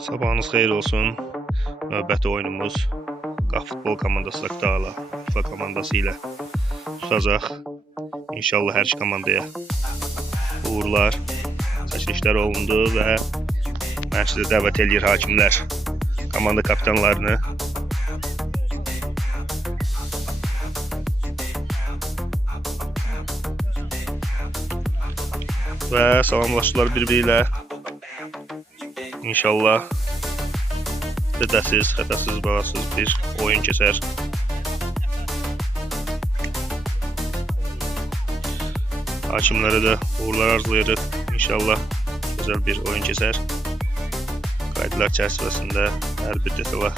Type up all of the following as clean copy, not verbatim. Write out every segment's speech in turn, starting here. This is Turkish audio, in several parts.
Sabahınız xeyir olsun. Növbəti oyunumuz Qaf futbol komandası Zaqatala FIFA komandası ilə tutacaq. İnşallah hər iki komandaya uğurlar, çəkilişlər olundu və mən sizə dəvət edir hakimlər, komanda kapitanlarını. Və salamlaşdılar bir-biri ilə. İnşallah zədəsiz, xətasız, balasız bir oyun keçər. Hakimlərə də uğurlar arzulayırıq. İnşallah gözəl bir oyun keçər. Qaydalar çərçivəsində hər bir detala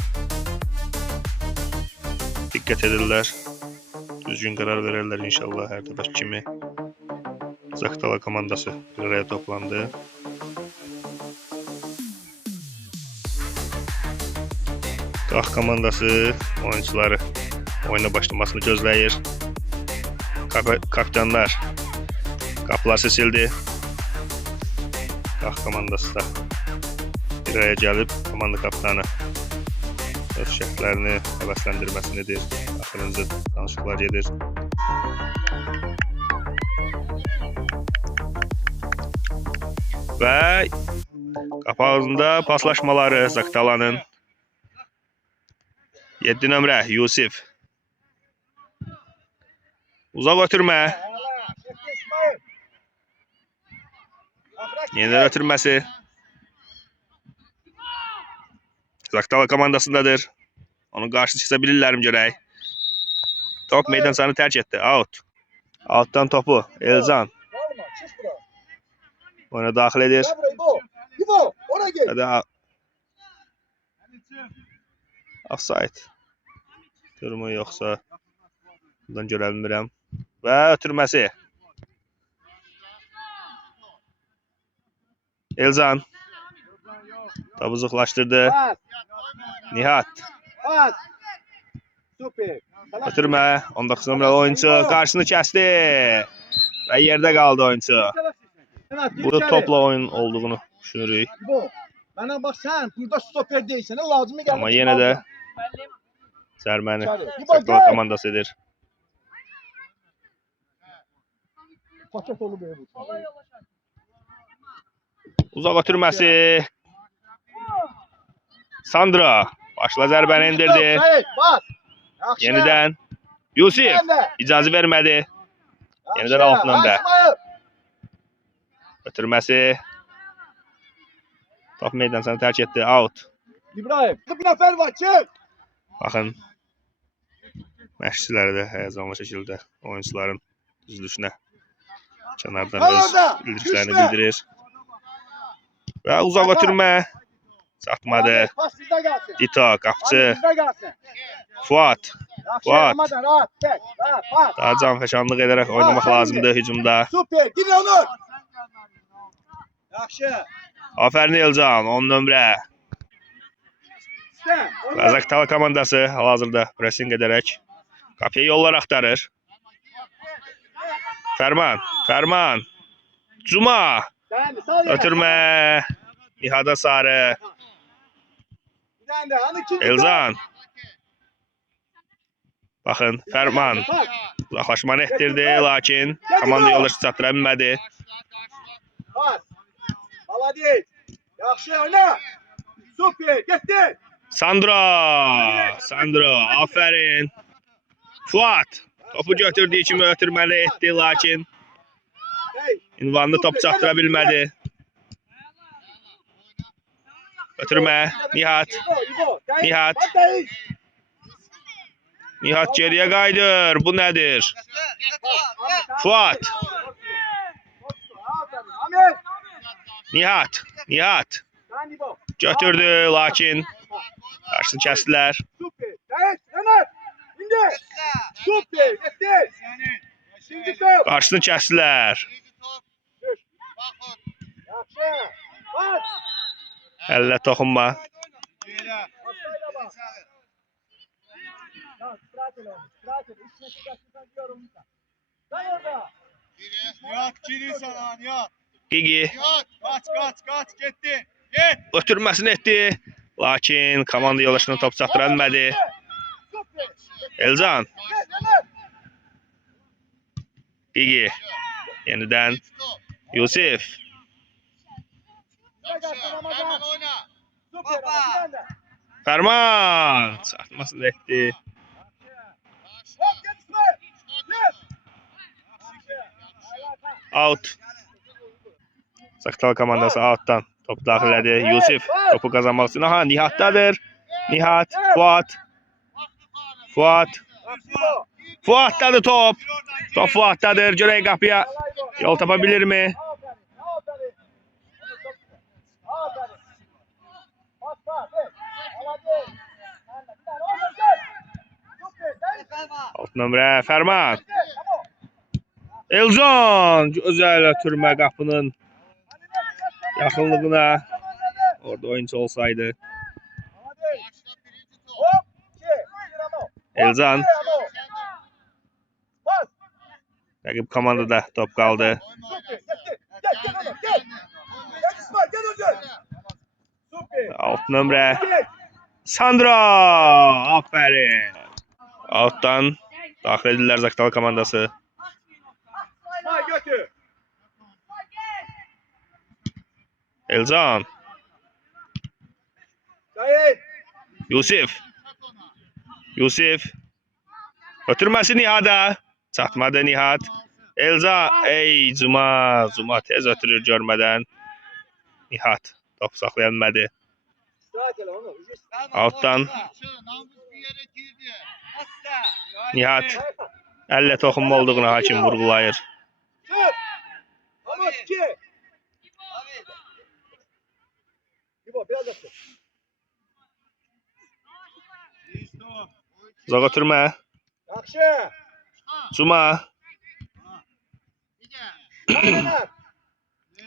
diqqət edirlər. Düzgün qərar verərlər inşallah hər dəfə kimi. Zaqatala komandası bir araya toplandı. Qaf komandası oyuncuları oyuna başlamasını gözləyir. Kapitanlar qapılar seçildi. Qaf komandası da bir araya gəlib komanda kapitanı öz şərtlərini həvəsləndirməsinidir. Axırıncı danışıqlar gedir. Və qapı ağzında paslaşmaları Zaqatalanın 7 nömrə Yusif. Uzaq ötürmə. Yenidən ötürməsi. Zaqatala komandasındadır. Onun qarşısını kəsə bilirlərmi görək. Top meydan sahanı tərk etdi. Out. Altdan topu Elzan oyuna daxil edir. Hadi offside. Görmü yoxsa bundan görə bilmirəm. Və ötürməsi. Elzan topu uzaqlaşdırdı. Nihat. Ötürmə. 19 nömrəli oyuncu qarşısını kəsdi. Və yerdə qaldı oyuncu. Burada topla oyun olduğunu düşünürük. Bana bak sen burada stoper değilsen lazım mı? Amma yenə də zərməni Zaqatala komandası edir. Uzaq ötürməsi. Sandra başla zərbəni indirdi. Yenidən Yusif icazə vermədi. Yenidən 6 nömrə. Ötürməsi. Top meydan sahanı tərk etdi. Out. İbrahim. Bir nəfər var ki. Baxın. Məşqçiləri də həyəcanlı şəkildə oyuncuların düzülüşünə kənardan öz bildirişlərini bildirir. Və uzaq ötürmə. Çatmadı. Dito, qapçı. Fuat. Daha canfəşanlıq edərək oynamaq lazımdır hücumda. Super. Gidin Onur. Yaxşı. Afərin Elcan, 10 nömrə. Və Zaqatala komandası hal-hazırda pressing edərək qapıya yollar axtarır. Fərman. Cuma. Ötürmə. Nihada sarı. Elzan. Baxın, Fərman uzaqlaşmanı etdirdi, lakin komanda yoldaşı çatdıra bilmədi. Yaxşı oyna. Super, getdi. Sandro, afərin. Fuat topu götürdüyü kimi ötürməli etdi, lakin ünvanlı top çatdıra bilmədi. Ötürmə, Nihat geriyə qayıdır. Bu nədir? Fuat. Nihat. Götürdü, lakin qarşısını kəsdilər. Qarşısını kəsdilər. Əllə toxunma. Nihat giri sana Nihat. Gigi. Nihat kaç gitti. Ötürməsini etdi. Lakin komanda yoldaşına top çatdıra bilmədi. Elcan. Gigi. Yenidən Yusif. Fərman. Çatmasını etdi. Out. Zaqatala komandası outdan topu daxil elədi. Yusif topu qazanmaq üçün. Aha, Nihatdadır. Nihat, Fuat. Fuat. Fuatdadır top. Top Fuatdadır. Görək qapıya yol tapa bilirmi? Alt nömrə Fərman. Elcan gözəl ötürmə qapının yaxınlığına. Orada oyuncu olsaydı. Elcan. Rəqib komandada top qaldı. Alt nömrə Sandra. Aferin. Altdan daxil edirlər Zaqatala komandası. Elcan. Yusif. Yusif. Ötürməsi Nihada. Çatmadı Nihat. Elza. Ey Cuma. Cuma tez ötürür görmədən. Nihat. Top saxlaya bilmədi. Altdan. Nihat. Elle toxunma olduğunu hakim vurgulayır. Zaq ötürmə. Cuma.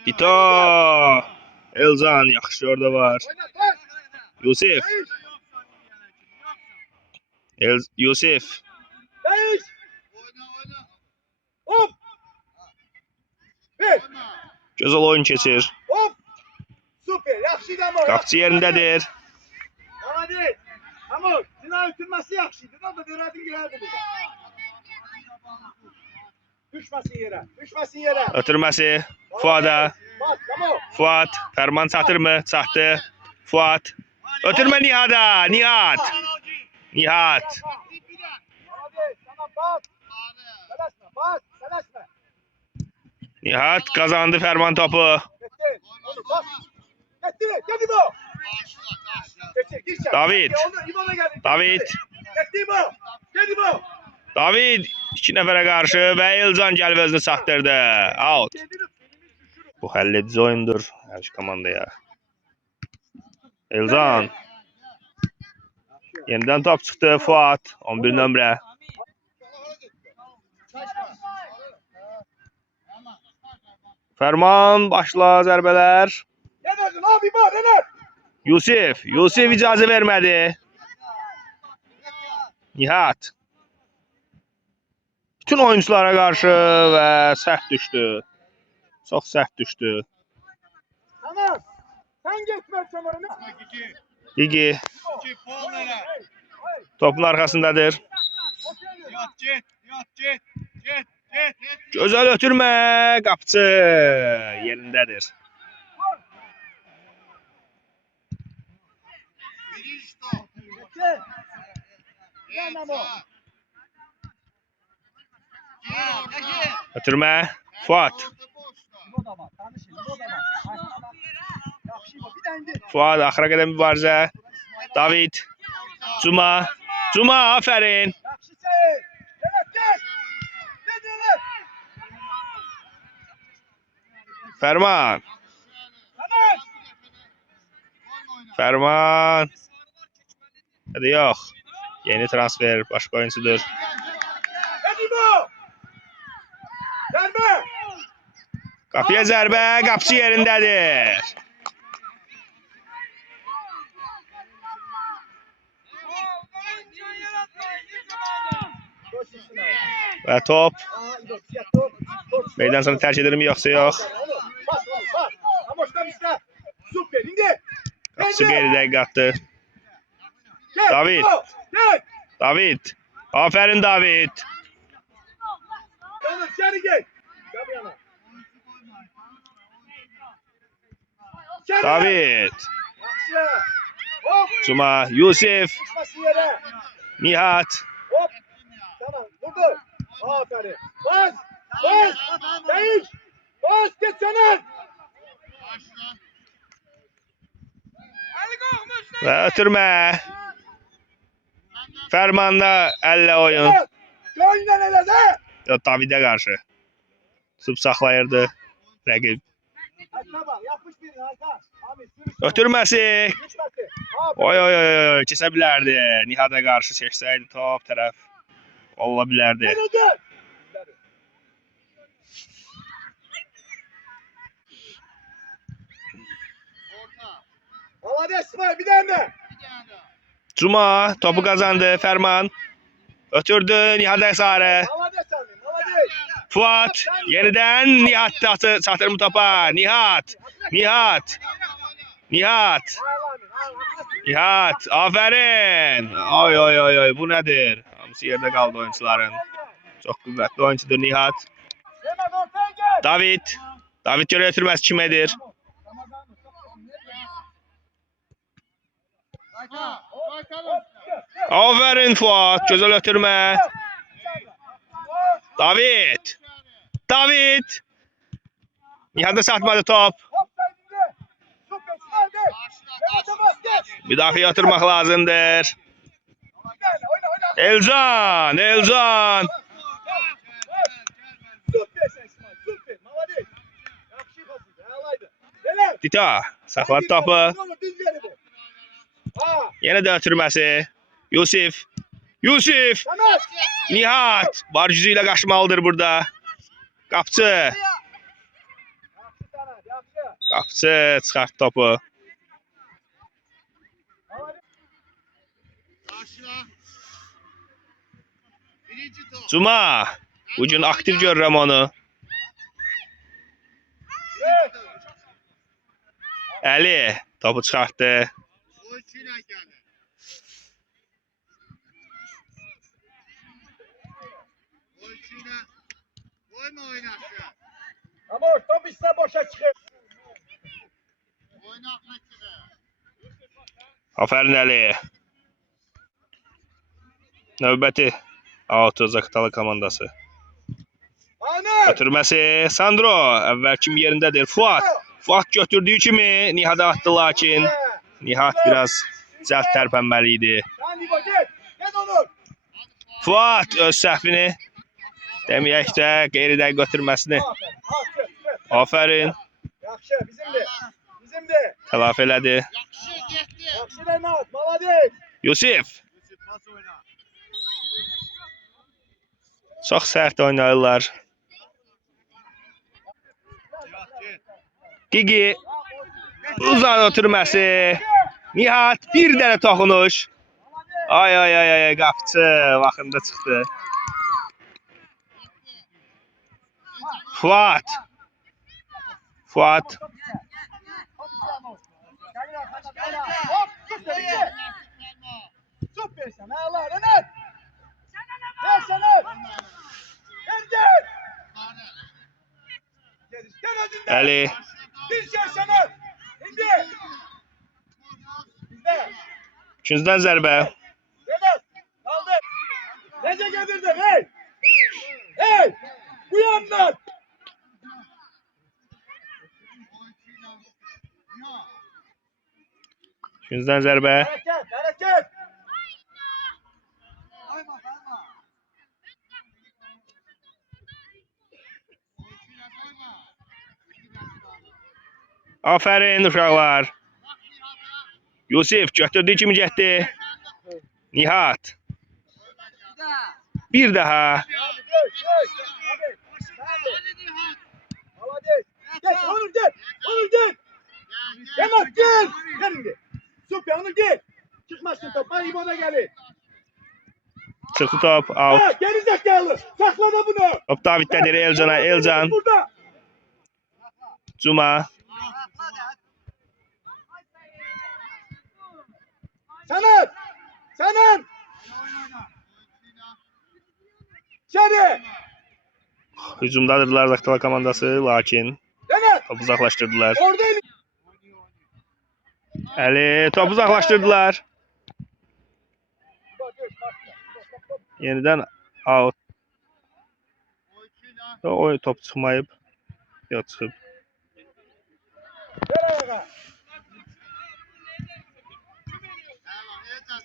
Bito. Elcan yaxşı orada var. Yusif. Yusif. Gözəl oyun keçir. Qapçı yerindədir. Ama Sinan ötürmesi yaxşıydı da verədin girərdi burada. Düşməsin yerə, düşməsin yerə. Ötürməsi Fuada. Fuat. Fərman çatırmı? Çatdı. Fuat. Ötürmə Nihada. Nihat. Nihat. Nihat kazandı Fərman topu. David. David. David 2 nəfərə qarşı və Elcan gəlib özünü çatdırdı. Out. Bu həlledici oyundur hər iki komandaya. Elcan. Yenidən top çıxdı Fuat. 11 nömrə. Fərman başla zərbələr. Yusif. Yusif icazə vermədi. Nihat. Bütün oyunculara qarşı və sərt düşdü. Çox sərt düşdü. Tamam. Sen geçme çamarını. Gigi. Topun arxasındadır. Gözəl ötürmə. Qapçı yerindədir. Ötürmə. Fuat. Fuat axıra qədər mübarizə. David. Cuma. Cuma aferin. Fərman. Fərman. Hadi yox. Yeni transfer. Başqa oyuncudur. Qapıya zərbə. Qapçı yerindədir. Və top. Meydan sonu tərk edirmi yoxsa yox? Süper. İndi. Qapıçı qeyri-dəqiq atdı. David. Gel. David. Aferin David. Canım içeri gel. Gel bu yana. İçeri. David. Yaxşı. Hop. Cuma. Yusif. Düşmesin yere. Nihat. Hop. Tamam. Durdur. Aferin. Bas. Bas. Değiş. Bas. Geçsene. Və ötürmə. Fərmanla əllə oyun. Gönlden ele de. David'e qarşı. Tutub saxlayırdı rəqib. Tamam. Yapmış birini Hakan. Abi sürüş. Ötürməsi. Düşmesin. Aferin. Oy oy oy oy keçə bilərdi. Nihada qarşı çəksəydi top tərəf ola bilərdi. Gel gel. Hadi İsmail bir tane. Cuma topu qazandı Fərman. Ötürdü Nihada sarı. Hadi sen. Hadi. Fuat yenidən Nihat çatır mı topa? Nihat. Nihat. Nihat. Nihat. Aferin. Oy oy oy oy bu nədir? Hamısı yerdə qaldı oyuncuların. Çox qüvvətli oyuncudur Nihat. Hemen ortaya gel. David. David görə ötürməsi kim edir? Aferin Fuat. Gözəl ötürmə. David. David. Nihat'a satmadı top. Müdafiə oturmaq lazımdır. Elcan. Elcan. Dita. Saxladı topu. Yenə də ötürməsi. Yusif. Yusif. Nihat. Var gücü ilə qaçmalıdır burada. Qapçı. Qapçı çıxart topu. Cuma. Bugün aktiv görürəm onu. Əli. Topu çıxartdı. Ama top ise boşa çıkıyor. Aferin Əli. Növbəti Auto Zaqatala komandası. Ana! Ötürməsi Sandro. Əvvəl kim yerindədir? Fuat. Fuat götürdüyü kimi Nihat'a atdı lakin Nihat biraz cəld tərpənməli idi. Hadi bakayım. Gel Onur. Fuat öz səhvini deməyək də qeyri-dəqiq götürməsini. Aferin. Yaxşı bizimdir. Bizimdir. Tələf elədi. Yaxşı Remat. Malades. Yusif. Çox sərt oynayırlar. Gigi. Uzan ötürməsi. Nihat bir dənə toxunuş. Ay ay ay ay qapçı vaxtında çıxdı. Fuat. Fuat. Hop süper iki. Süpersin. Allah Remat. Gel sana. Gel. Gel. Əli. Bir şey sana. İndi. Bizde. İkincidən zərbə. Remat. Kaldır. Nece getirdin hey? Hey. Bu yandan. İkincidən zərbə. Hareket. Hareket. Aferin uşaqlar. Yusif götürdüyü kimi getdi. Nihat. Bir daha. Abi gel. Gel Onur gel. Onur gel. Remat gel. Gel şimdi. Süper Onur gel. Çıkmazsın top. Ben İbo'da gelin. Çıxdı top. Out. Ha, geri zekalı. Sakla da bunu. Top David'dədir Elcan'a. Elcan. Burada. Cuma. İçeri. Hücumdadırlar Zaqatala komandası, lakin Denet. topu uzaqlaşdırdılar. Orada elini. Əli topu uzaqlaşdırdılar. Yenidən out. O top çıxmayıb. Yox çıxıb. Ver ayağa.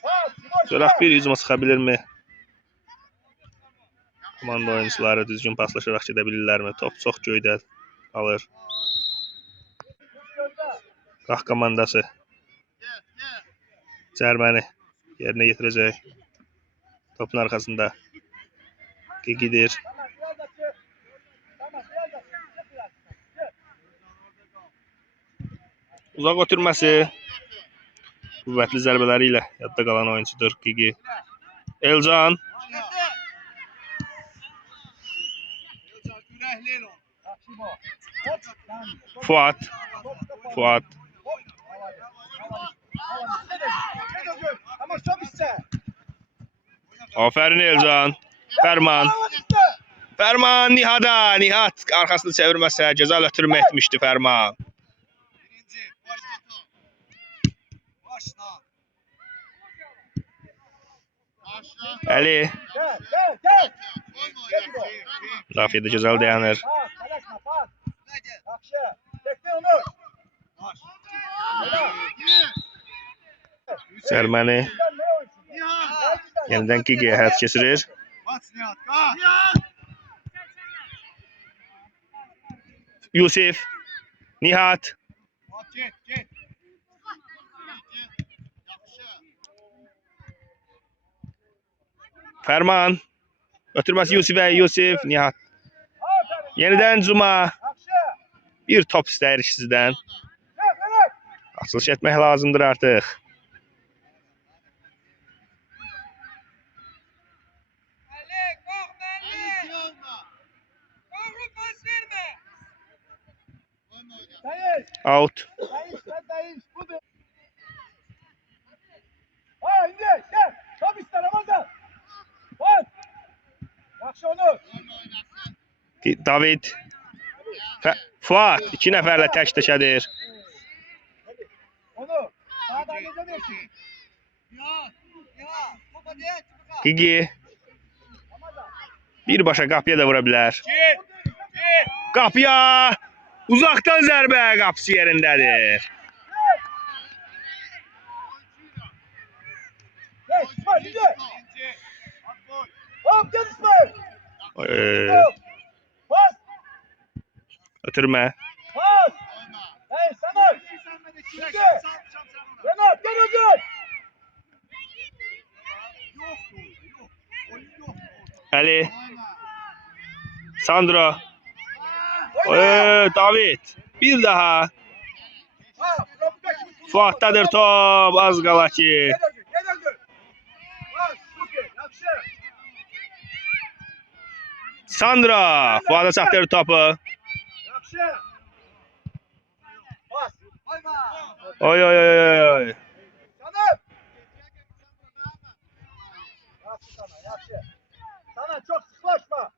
Pas. Boş Görək ver. bir hücuma çıxa bilirmi? Komanda oyuncuları düzgün paslaşaraq gedə bilirlərmi? Top çox göydə qalır. Qax komandası cərməni yerinə yetirəcək. Topun arxasında Gigidir. Tamam, biraz da çık. Tamam, biraz da çık. Çık biraz. Çık. Uzaq ötürməsi qüvvətli zərbələri ilə yadda qalan oyuncudur Gigi. Elcan Akşimo. Hop. Tamam. Fuat Fuat Ama çok iste. Aferin Elcan. Fərman Fərman Nihada. Nihat arxasını çevirməsə gözəl ötürmə etmişdi Fərman. Əli Gel, gel, gel. Rafiyədə gözəl dayanır. Pas, paylaşma, pas. Akşı. Bekle onu. Cərməni Sen ne oyuncusun? yenidən Gigi'yə həyat keçirir. Yusif Nihat Fərman ötürməsi Yusifə. Yusif Nihat. Aferin. Yenidən Cuma. Akşı. Bir top istəyir sizdən. Gel, Mehmet. Açılış etmək lazımdır artıq. Sayın. Out. Sayın, sen sayın. Budur. Ha, indi. Gel. Top iste Ramazan. Pas. Akşı onu. David. Fuat 2 nəfərlə tək-təkədir. Hadi. Onu. Sağdan geçemiyorsun. Gigi Ramazan. birbaşa qapıya da vura bilər. Qapıya! Uzaqdan zərbə qapısı yerindədir. Gel, İsmail, indi. Hop, gel İsmail. Hop. Pas. Ötürmə. Pas. Hey, Samet. Indi. Renat, gel ödül. Əli. Sandro. Oyna. David. Bir daha. Ha, Rabbi, Fuatdadır top. Az qala ki. Gel ödül, gel ödül. Pas, çok iyi, yakşı. Sandro. Fuata çatdırır topu. Yakşı. Pas. Oy oy oy oy. Samet. Yakşı sana, yakşı. Sana çok sıklaşma.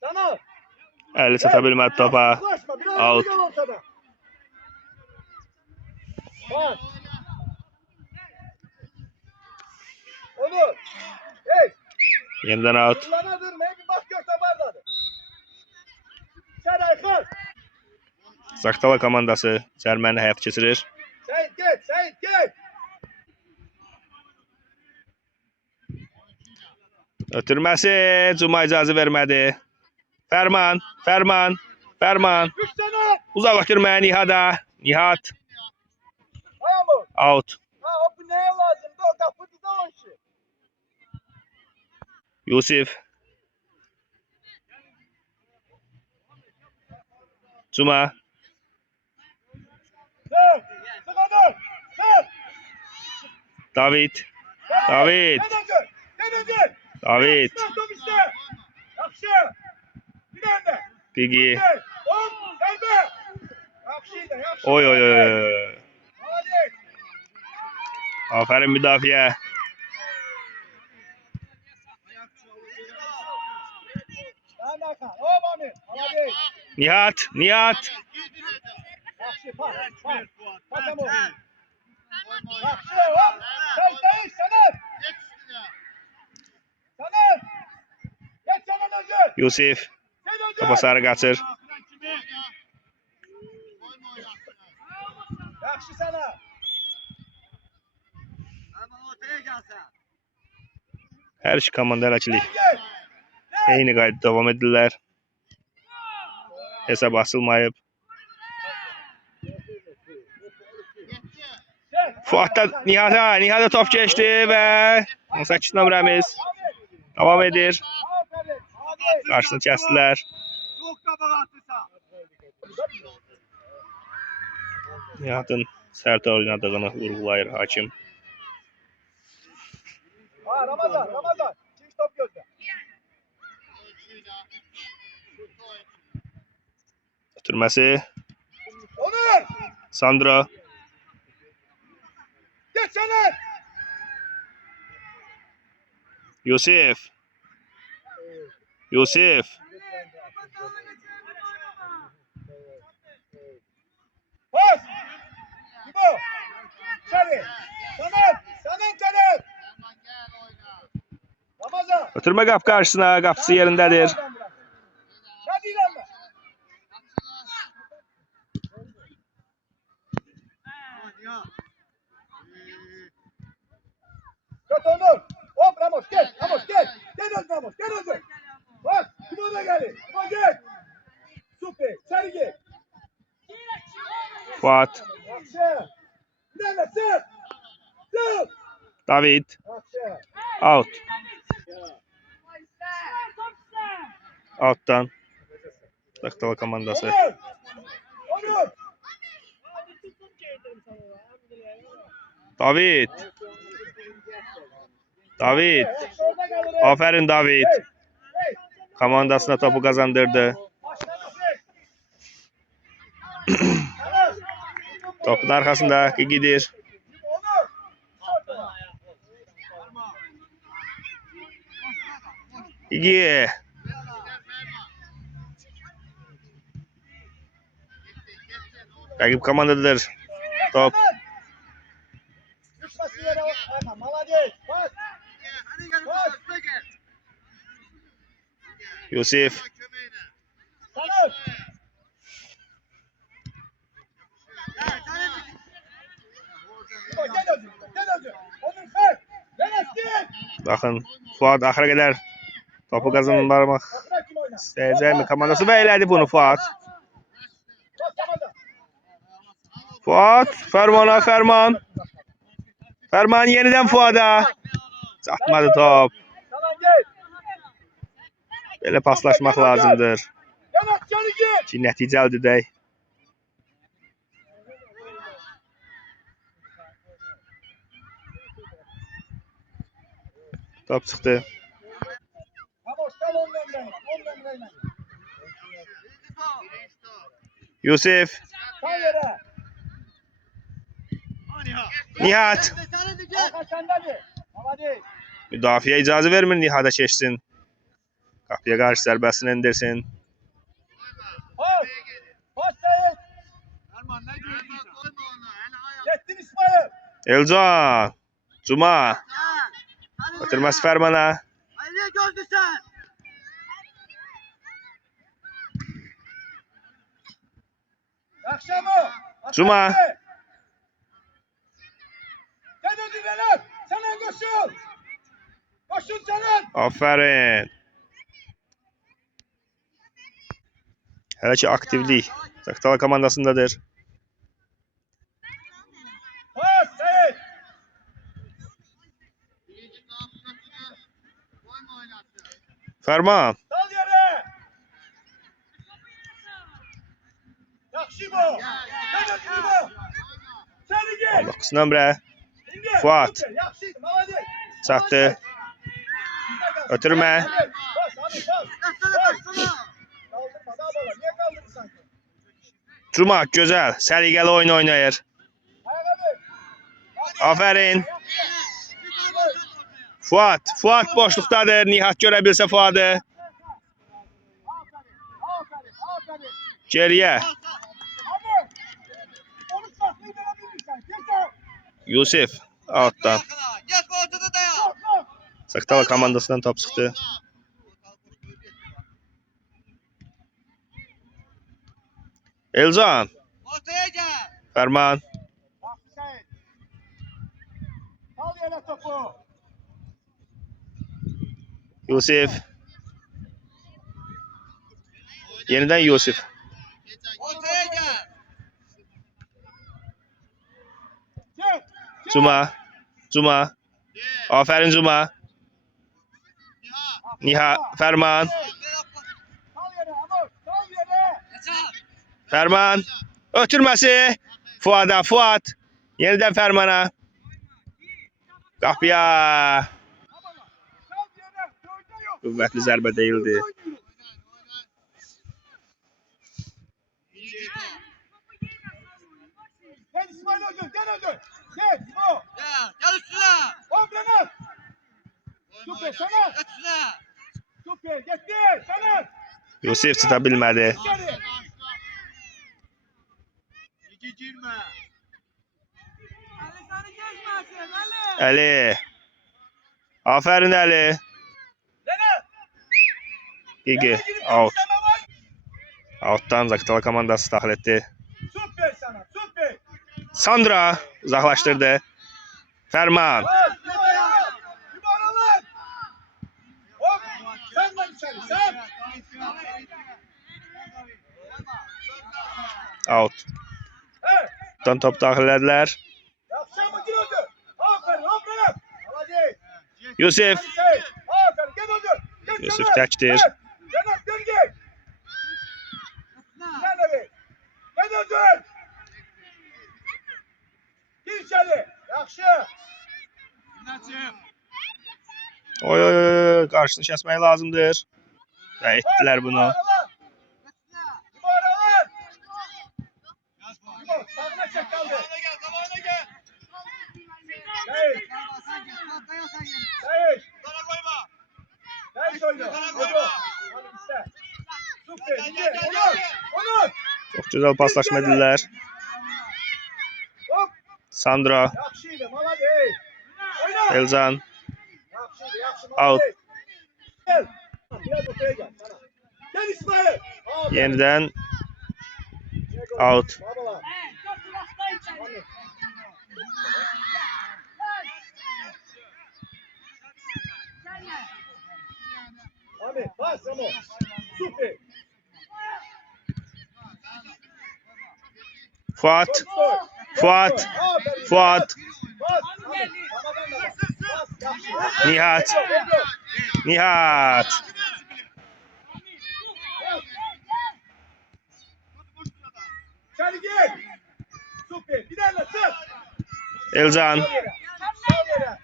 Sana. Əli çata bilmədi topa. Sıklaşma, biraz Out. gel ortada. Pas. Onu. Hey. Yenidən out. Kullanadır, bir bak gökte bardadır. Sen Aykın. Zaqatala komandası cərməni həyat keçirir. Seyit git, Seyit git. Ötürməsi Cuma icazə vermədi. Fərman. Üç tane. Uzaq ötürmə Nihada. Nihat Ayağımı. out. Ha, o bu neye lazımdı? O kapıda da o işi. Yusif. Cuma. Dur. Sıkadır. Dur. David. David. Gel ödül. Gel ödül. David. Sıkma top işte. Yakşı. Bir anda. Gigi. Gel. Hop. Serbe. Yakşıydı. Yakşı. Oy oy oy. Hadi. Aferin müdafiə. Nihat, Nihat. Yaxşı, pas. Pasam ol. Yaxşı, hop. Sayın Sanet. Sanet. Geç Sanet özür. Yusif. Sen özür. Topa sarı kaçır. Yaxşı sana. Her iki komanda hələçilik. Gel. Eyni qayda davam edirlər. Hesab açılmayıb. Fuat'ta Nihat'a top geçti ve 18 nömrəmiz devam edir. Aferin. Abi. Karşısını kəsdilər. Çok kabağa atırsan. Nihat'ın sərt oynadığını vurgulayır hakim. Ha Ramazan. İkinci top gözle. Ötürməsi. Onur. Sandro. Geç Sanet. Yusif. Yusif. Pas. İbo. Sarı. Sanet. Ramazan. Ötürmə qap qarşısına. Qapısı yerindədir. Hadi ilerle. Göt Onur. Hop Ramos gel. Gel özür Ramos. Gel özür. Bak. İbo da geldi. İbo gel. Süper. İçeri gel. Fuat. Yaxşı. İlerle sır. Sır. David. Yaxşı. Out. Out'tan. Taktala komandası. Onur. David. David. Yaxşı orada kalır. Aferin David. Hey. Komandasına topu kazandırdı. Topun arkasında gidir. Onur. İyi. Rakip komandadır. Top. Düşmesin yere Erman. Malades. Bas. Bas. Yusif. Sanet. İbo gel özür. Onur fer. Enes gel. Bakın Fuat axıra qədər topu qazanmaq Bakın kim oynar. istəyəcəkmi komandası və elədi bunu Fuat. Bas Ramazan. Fuat, Ferman. Ferman yenidən Fuat'a. Çatmadı top. Tamam gel. Belə paslaşmaq lazımdır Yanak geri gel. ki, nəticə əldə edək. Top çıxdı. Ramos gel 10 nömreyle. Yusif, Sağ yere. Nihat. Arka sendedir. Malades. Müdafiə icazə vermir Nihat'a keçsin. Qapıya qarşı zərbəsini endirsin. Pas. Pas Seyit. Yettin İsmail. Elcan, Cuma. Ötürməsi Ferman'a. Niye gördün sen? Yaxşı mı? Cuma. Sen ödül Renan. Sana koşun. Koşun Canan. Aferin. Hələ ki aktivlik Taktala komandasındadır. Pas Seyit. Ferman. Sal yere. Yaxşı bu. Sen ödül bu. Seni gel. 19 nömrə İndi. Fuat. Süper, yaxşıydı, malades. çatdı. Ötürmə. Pas, hadi pas. Baksana. Kaldırma, daha bala. Niye kaldırdın sanki? Cuma gözəl, səliqəli oyun oynayır. Ayağa ver. Aferin. Fuat boşluqdadır. Nihat görə bilsə Fuadı. Aferin. Geriye. Abi. Onu saklayı verebilirsen. Yeter. Yusif outdan. Geç bu ortada dayan. Kalk kalk. Zaqatala komandasından top çıxdı. Elcan. Ortaya gel. Fərman. Bak Hüseyin. Al yere topu. Yusif. Yeniden Yusif. Ortaya gel. Çek. Çek. Cuma. Cuma. Aferin Cuma. Niha. Fərman. Al yere Amor. Al yere. Geçer. Fərman. Ötürməsi. Fuada. Fuad. Yeniden Fərmana. Qapıya. Al yere. Köyde yok. Qüvvətli zərbə deyildi. Gel İsmail Özgür. Gel Özgür. Gel. İbo. Gel. Gel üstüne. Hop Renas. Süper. Sanat. Geç üstüne. Süper. Gitti. Sanat. Yusif çıta bilmədi. İçeri. İki girme. Əli. Aferin Əli. Renas. Gigi. Out. Outdan Zaqatala komandası daxil etdi. Süper Sanat. Süper. Sandra uzaqlaşdırdı. Fərman. Bas. Yuvarlan. Hop. Sen lan içeri. Sen. Out. Evet. Outdan top daxil elədilər. Yakışan mı giriyordu? Aferin. Aferin. Hadi. Yusif. Hadi. Aferin. Gel Özgür. Gel Yusuf Sanat. təkdir. Evet. Renas dön gel. Gel abi. Gel Özgür. Gir içeri. Yakşı. Oy oy oy. Qarşını kəsmək lazımdır. Və etdilər bunu. Yuvarlan. İbo, sağına çek kaldı. Gel. Zamanına gel. Hayır. Sen gel. Dayan sen gel. Hayır. Sana koyma. Hayır oyna. Sana İbo. koyma. Hadi iste. Süper. Gel, Gel. gel, gel, Onur. gel. Onur. Çox gözəl paslaşma edirlər. Hop. Sandra. Yakşıydı. Maladi. Oyna. Elcan. Yakşıydı. Yakşı. Out. Maladi. Gel. Biraz ortaya gel. Sana. Gel İsmail. Aferin. Yeniden out. Babalar. Hadi. Abi bas Ramo. Süper. Fuat. Doktor. Fuat. Aferin. Fuat. Bas. Hadi. Ramazan da bas. Bas. Yakşı. Nihat. Nihat. İçeri gel. Süper. Giderler. Sık. Elcan. Sağ yere. Sağ yere.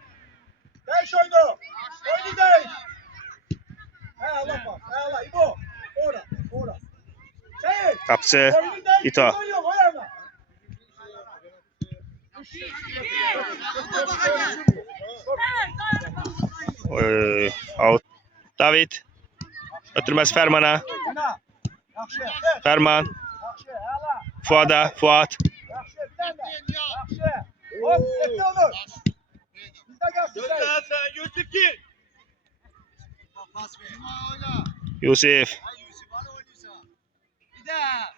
Değiş oyunu. Oyunu değiş. He Allah bak. He Allah. İbo. Ora. Ora. Şey. Qapıcı. Oyunu değiş. İto. Oynuyor. Oyama. Oy, out. David. Ötürməsi Fərmana. Yana. Yakşı. Fərman. Yakşı. He Allah. Fuada. Fuat. Yakşı. Bir tane. Yakşı. Hop. Etti olur. Bizde gelsin. Şey. Sen Yusuf gir. Pas ver. Oyna. Yusuf. Ay Yusuf hadi oynaysa. Bir daha.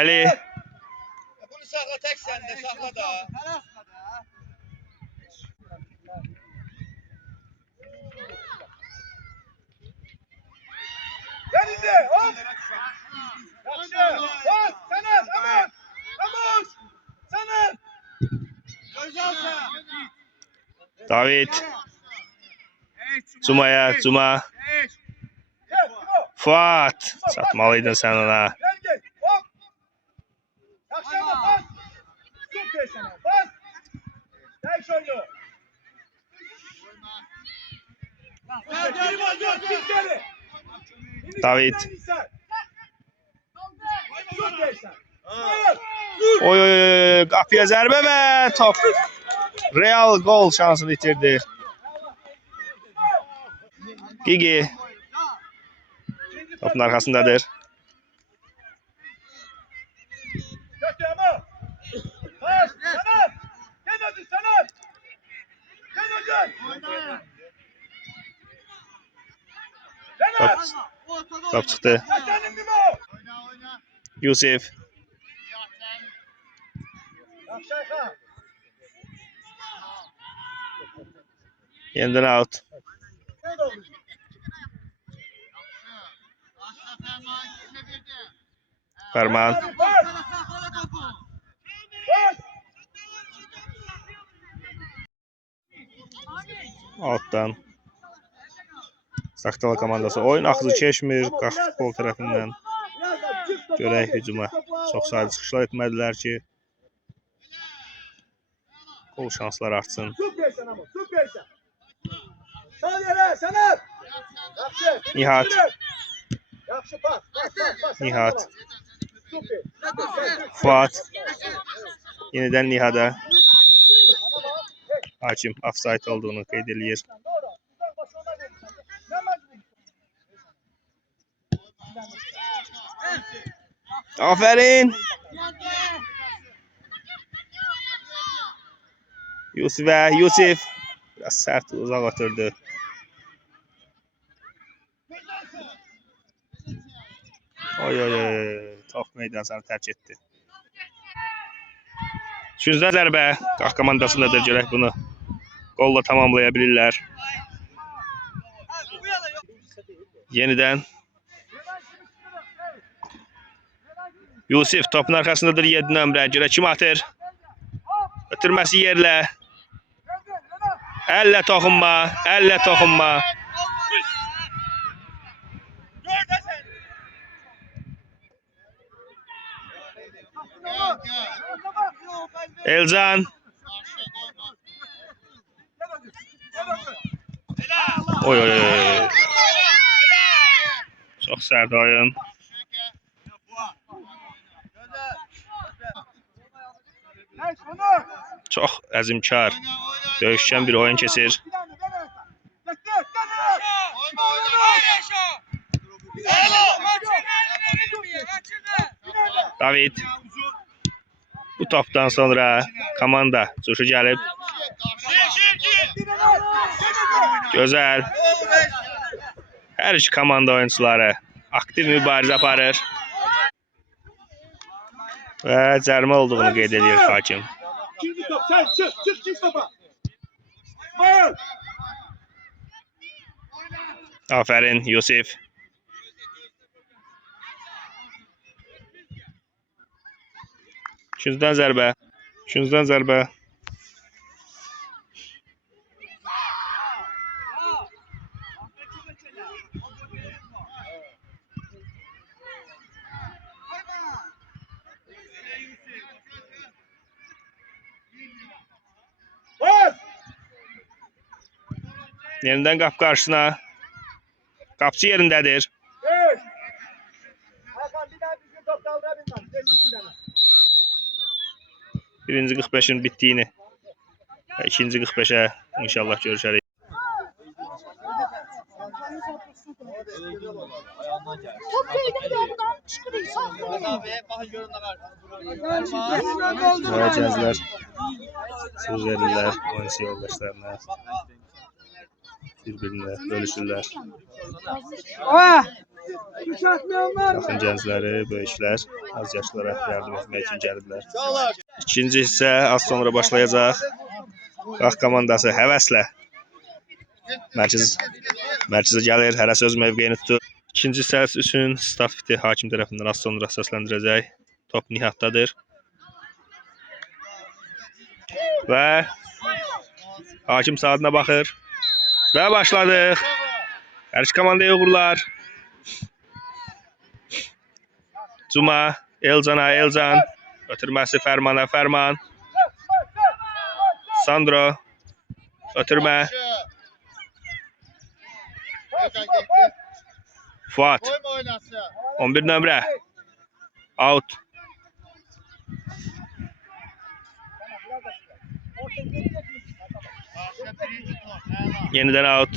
Əli. Bunu sakla tek sende sakla da. Denize. Hop. Yakşı. Bas. Sanat. Amut. Amut. Sanat. Gözalsın. David. Cuma'ya. Cuma. Gel. İbo. Fuat. Çatmalıydın sən ona. Gel gel. Hop. Yakşı ama bas. Süper sana. Bas. Değiş oyunu. Gel gel gel gel. Git geri. David. Süper sen. Oy oy oy. Qapıya zərbə və top. Real gol şansını itirdi. Gigi. Topun arkasındadır. Kötü ama. Pas. Sanat. Gel hadi Sanat. Gel hadi. Top, Sanat. top çıktı. Hasan'ın gibi o. Yusuf. Akşayka. Yeniden out. Ne oldu? Ferman. Pas. Pas. Alttan. Saktala komandası oyun axıcı keçmir. Qax futbol tərəfindən Biraz da çift topu görək abi, hücuma. çift topu abi. Çox sayılı çıxışlar etmədilər ki, gol şansları artsın. Süpersen ama süpersen. Sağ yere Sanat. Yaxşı. Nihat. Yaxşı pas. Pas pas. Nihat. Süper. Fuat. Yenidən Nihada. Hakim offside olduğunu qeyd edir. Aferin. Yusuf. Biraz sert uzaq oturdu. Oy. Top meydanını tərk etdi. Üçüncü zərbə Qax komandasındadır. Görək bunu golla tamamlaya bilirlər. Yenidən Yusuf topun arkasındadır 7 nömrə. Görək kim atır? Ötürməsi yerlə. Elle toxunma. Elcan. Oy. Çox sərt oyun. Çox əzimkar, döyüşkən bir oyun keçir. David. Bu topdan sonra komanda coşu gəlib. Gözəl. Hər iki komanda oyuncuları aktiv mübarizə aparır. Və cərimə olduğunu qeyd edir hakim. İkinci top sen çık topa. Bayıl. Aferin Yusuf. Üçüncüdən zərbə. Bas. Yenidən qapı qarşısına. Qapçı yerindədir. Evet. Hakan bir daha düzgün top kaldırabilmez. Geçsin bir tane. Birinci 45'in bittiğini və ikinci 45'e inşallah görüşərik. Top değdi de oradan çıkırıyor. Və gənclər söz verirlər oyunçu yoldaşlarına. Bir-birinə bölüşürlər. Yaxın gəncləri, böyüklər az yaşlara yardım etmək üçün gəliblər. İkinci hissə az sonra başlayacaq. Qax komandası həvəslə mərkəzə gəlir, hərəsi öz mövqeyini tutur. İkinci hissə üçün start fiti hakim tərəfindən az sonra səsləndirəcək. Top Nihatdadır. Və hakim saatına baxır. Və başladıq. Hər iki komandaya uğurlar. Cuma, Elcan. Ötürməsi Ferman. Sandro. Ötürmə. Fuat. 11 nömrə. Out. Yenidən out.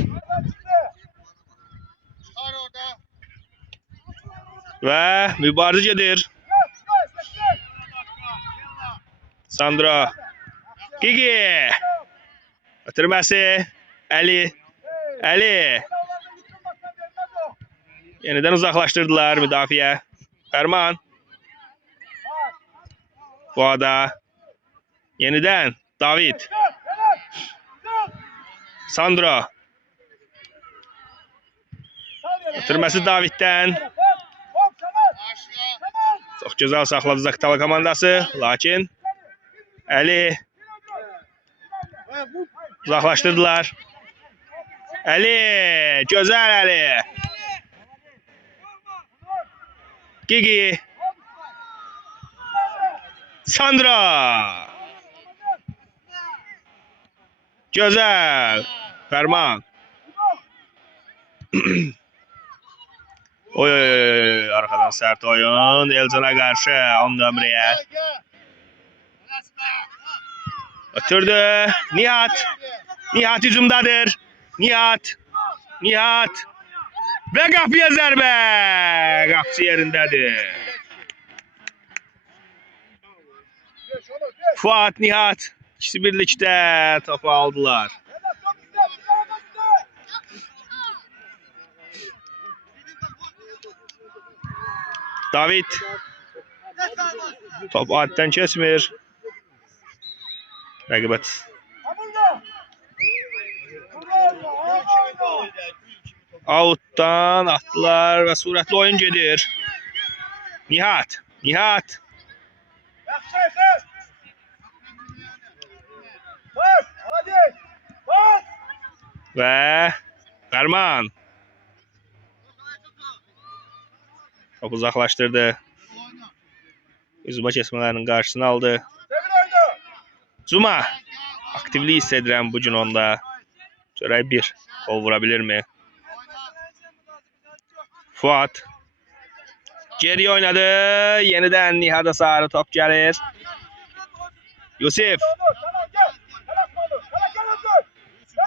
ve mübarizə gedir. Sandro. Gigi. Ötürməsi. Ali. Ali. Yeniden uzaklaştırdılar müdafiye. Ferman. Fuada. Yeniden. David. Sandro. Ötürməsi David'den. Çok güzel saxladı Zaqatala komandası. Lakin Ali. Uzaklaştırdılar. Ali. Güzel Ali. Gigi. Sandro. Güzel. Ferman. Oy, arkadan sert oyun. Elcan'a karşı 10 numaraya. Ötürdü. Nihat. Nihat hücumdadır. Nihat. Nihat. Ve kapıya zərbe. Qapısı yerindedir. Fuat, Nihat. İkisi birlikte topu aldılar. David. Top addən kesmir. Rəqibət. Out'tan attılar ve suretli oyun gedir. Nihat. Nihat. Ve Ferman. Top uzaklaştırdı. Üzuma kesmelerinin karşısını aldı. Zuma. Aktivliği hissediren bugün onda. Şöyle bir gol vurabilir mi? Fuat. Geri oynadı. Yeniden Nihat'a sarı top gelir. Yusuf.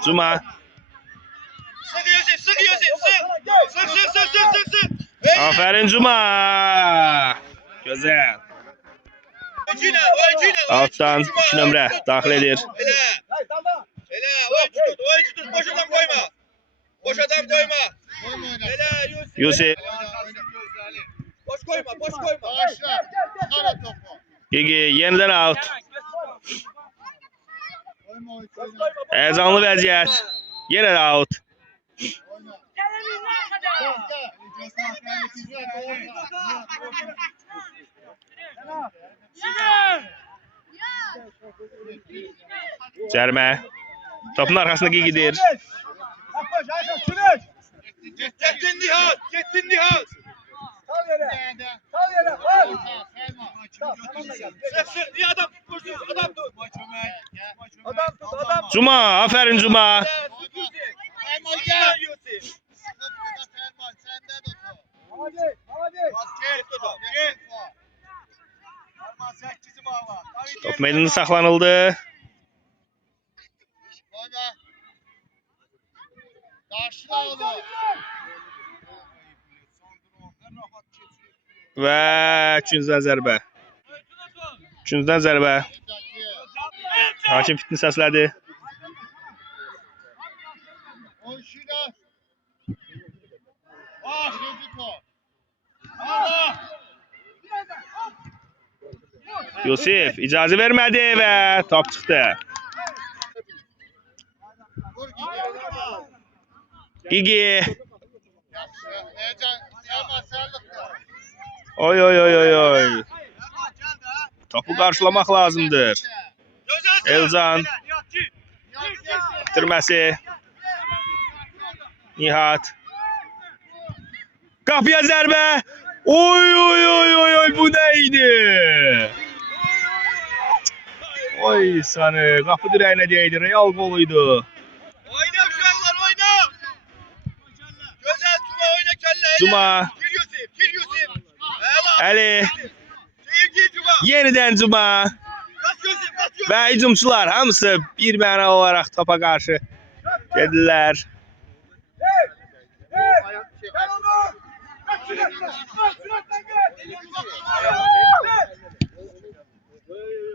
Zuma. Sık Yusuf, sık Yusuf, sık. Sık. Aferin Zuma. Güzel. Alttan 2 numara daxil edir. Hele, oyuncu tut, boş adam koyma. Boş adam koyma. Hele Yusuf. Boş koyma, boş koyma. Gigi yeniden out. Ezanlı vəziyyət. Yenə də out. Cərmə. Topun arkasında Gigi'dir. Gettin Nihat, gettin Nihat. Sık, niye adam tutursun? Adam tut. Adam tut. Zuma, aferin Zuma. Top meydanında saxlanıldı. Və üçüncüdən zərbə. Üçüncüdən zərbə. Hakim fitni səslədi. Yusuf icazə vermədi və top çıxdı. Gigi. Oy. Topu qarşılamaq lazımdır. Elcan. Bitirməsi. Nihat. Qapıya zərbə. Oy, bu neydi? Oy sanı, qapı dirəyinə değdi. Real goluydu. Oyna uşaqlar, oyna. Gözəl Zuma oyna kəllə. Zuma. Gir Yusuf. Ali. Gir Zuma. Yeniden Zuma. Bas Yusuf. Və hücumçular hamısı bir məna olaraq topa qarşı gedirlər.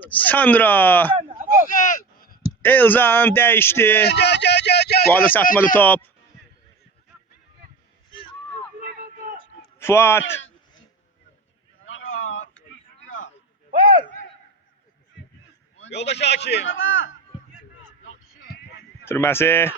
Sandra. Güzel. Elzan değişti. Gel. Fuat'a satmadı top. Fuat. Yoldaş Hakim. Türməsi.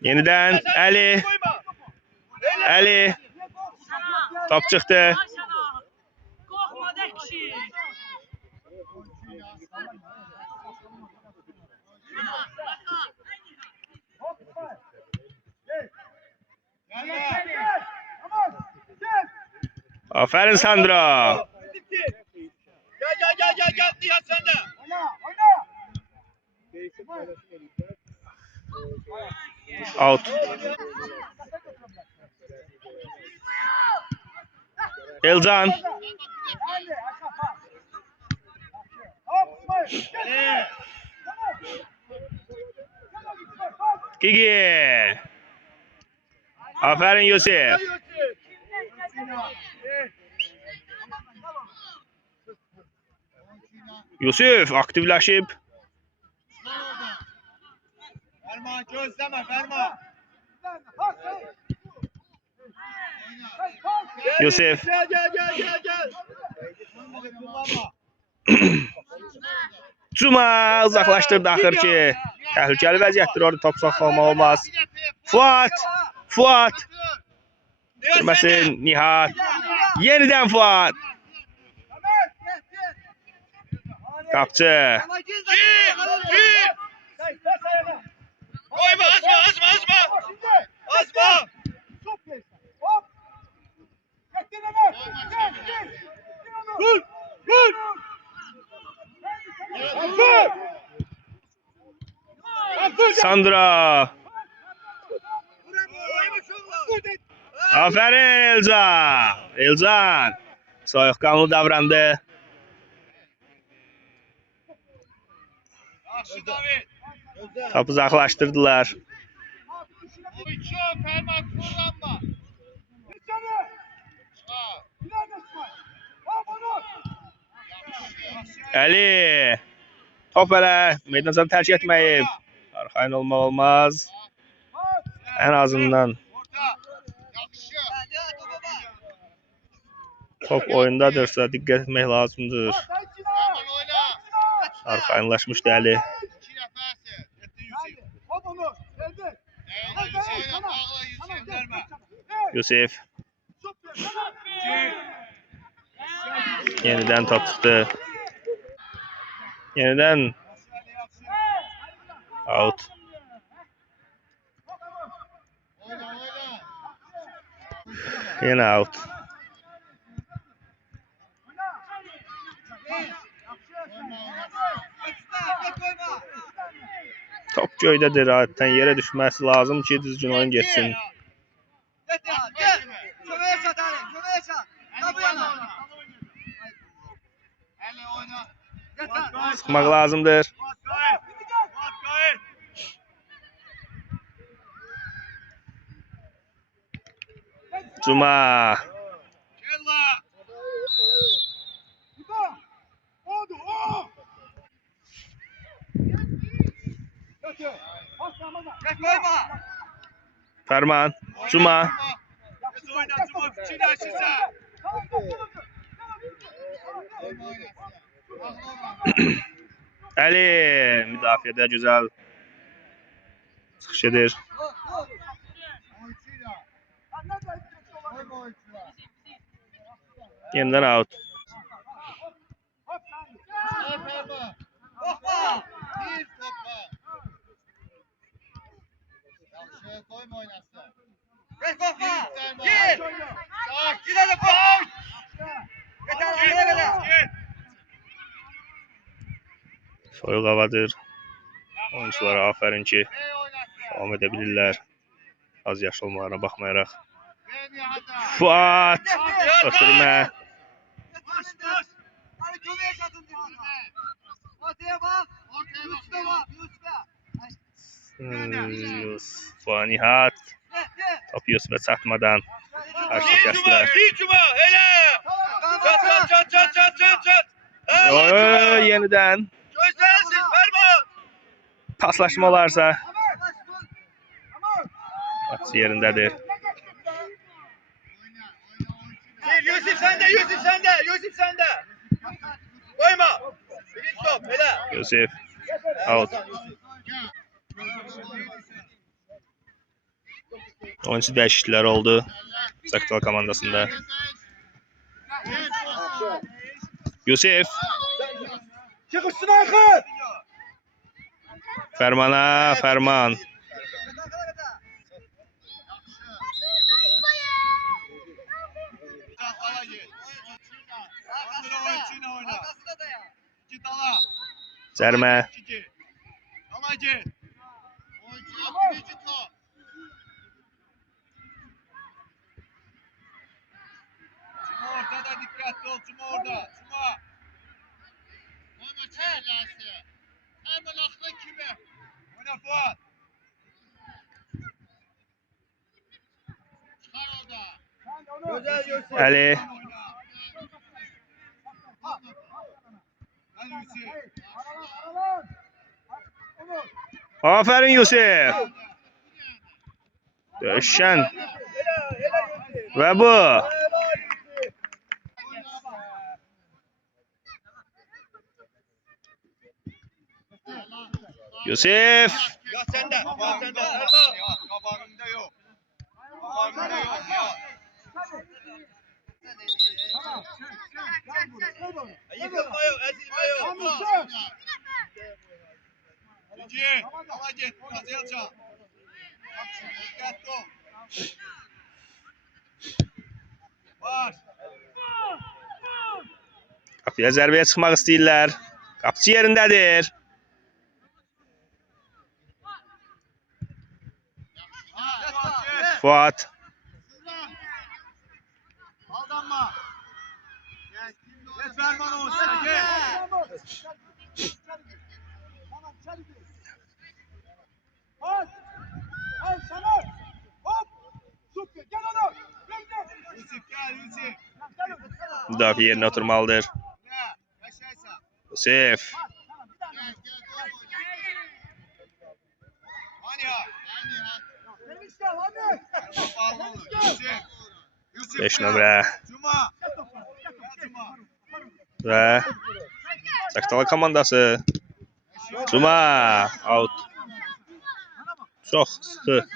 Yeniden Ali. Ali. Top çıktı. Korkma da kişi. Aferin Sandra. Gel. Nihat sen de. Out. Elzan. Gigi. Aferin Yusuf. Yusuf aktifləşib. Ferman gözleme Ferman. Yusuf. Gel. Cuma uzaqlaşdırdı axır ki. Təhlükəli vəziyyətdir, orada top saxlamaq olmaz. Fuat. Türməsi Nihat. Yenidən Fuat. Qapçı. Koyma azma. Azma. Sandra. Aferin Elzan. Elzan. Soyuqqanlı davrandı. Topu uzaqlaşdırdılar. Ferman kullanma. Əli. Top hələ meydançanı tərk etməyib. Arxayın olmaq olmaz. Ən azından top oyundadırsa diqqət etmək lazımdır. Arxayınlaşmışdı Əli. Yusuf. Yenidən top çıxdı. Yenidən out. Yenə out. Top göydədir, adətən yerə düşməsi lazım ki, düzgün oyun geçsin. Sıxmaq lazımdır. Cuma. Ferman. Cuma. Əli müdafiədə gözəl çıxış edir. Yenidən out. Soyuq havadır. Oyunculara aferin ki devam edebilirler. Az yaş olmalarına baxmayaraq. Fuat. Ötürmə. Ortaya bak. Yusuf'a bak. Yusuf'a. Yusuf Nihat. Top Yusuf'a çatmadan karşı kəsdilər. Cuma. Hele. Çat. Yeniden Gözlersiz. Ferman. paslaşmalarsa atış yerindədir. Yusuf sende. Koyma. Birinci top. Hele. Yusuf out. Oyuncu dəyişikliklər oldu Zaqatala komandasında. Yusuf Çık üstüne Aykın. Ferman. Cərmə. Ortada dikkatli ol. Cuma orada. Cuma. Hemen aklı kimi? Oyna Fuat. Çıkar orada. Güzel Yusuf. Əli. Hadi Yusuf. Aferin Yusuf. Döşən. Və bu. Yusuf. Ya sende. Ferman. Kabağında yok. Ya. Yıkılma yok. Ezilme yok. Cici. Ala git. Biraz yalça. Dikkatli ol. Baş. Qapıya zərbəyə çıxmaq istəyirlər. Qapıcı yerindədir. Fuat. Aldanma. Geç Ferman olsun. Geç. Tamam çabuk. Hop. Al sana. Hop. Süper. Gel oğlum. Gel. Yusuf gel Yusuf. Müdafiə yerinə oturmalıdır. Ne? Yaşaysa. Yusuf. Hani ya? Enişte hadi. Yusuf. 5 nömrə. Cuma. Cuma. Və Zaqatala komandası. Cuma out. Çox sıxı